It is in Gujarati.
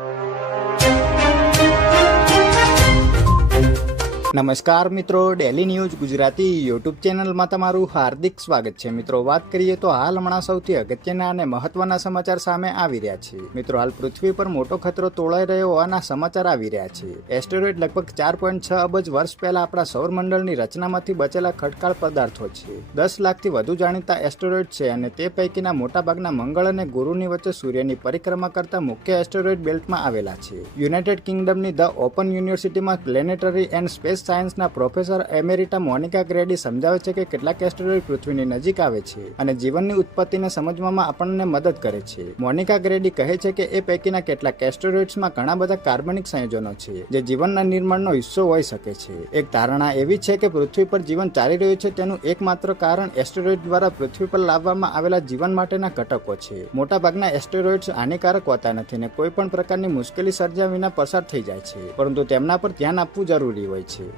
you. નમસ્કાર મિત્રો ડેલી ન્યૂઝ ગુજરાતી યુટ્યુબ ચેનલમાં તમારું હાર્દિક સ્વાગત છે. મિત્રો, વાત કરીએ તો હાલ હમણાં સૌથી અગત્યના અને મહત્વના સમાચાર સામે આવી રહ્યા છે. મિત્રો, હાલ પૃથ્વી પર મોટો ખતરો તોળાઈ રહ્યો હોવાના સમાચાર આવી રહ્યા છે. એસ્ટેરોઇડ લગભગ ચાર પોઈન્ટ છ અબજ વર્ષ પહેલા આપણા સૌરમંડળની રચનામાંથી બચેલા ખડકાળ પદાર્થો છે. દસ લાખથી વધુ જાણીતા એસ્ટેરોઇડ છે અને તે પૈકીના મોટાભાગના મંગળ અને ગુરુની વચ્ચે સૂર્યની પરિક્રમા કરતા મુખ્ય એસ્ટેરોઇડ બેલ્ટમાં આવેલા છે. યુનાઇટેડ કિંગડમની ધ ઓપન યુનિવર્સિટીમાં પ્લેનેટરી એન્ડ સ્પેસ સાયન્સના પ્રોફેસર એમેરિટા મોનિકા ગ્રેડી સમજાવે છે કે કેટલાક એસ્ટેરોઇડ પૃથ્વીની નજીક આવે છે અને જીવનની ઉત્પત્તિને સમજવામાં આપણને મદદ કરે છે. મોનિકા ગ્રેડી કહે છે કે એ પૈકીના કેટલાક એસ્ટેરોઇડ્સમાં ઘણા બધા કાર્બનિક સંયોજનો છે, જે જીવનના નિર્માણનો હિસ્સો હોઈ શકે છે. એક ધારણા એવી છે કે પૃથ્વી પર જીવન ચાલી રહ્યું છે તેનું એકમાત્ર કારણ એસ્ટેરોઇડ દ્વારા પૃથ્વી પર લાવવામાં આવેલા જીવન માટેના ઘટકો છે. મોટાભાગના એસ્ટેરોઇડ્સ હાનિકારક હોતા નથી ને કોઈ પણ પ્રકારની મુશ્કેલી સર્જ્યા વિના પસાર થઈ જાય છે, પરંતુ તેમના પર ધ્યાન આપવું જરૂરી હોય છે.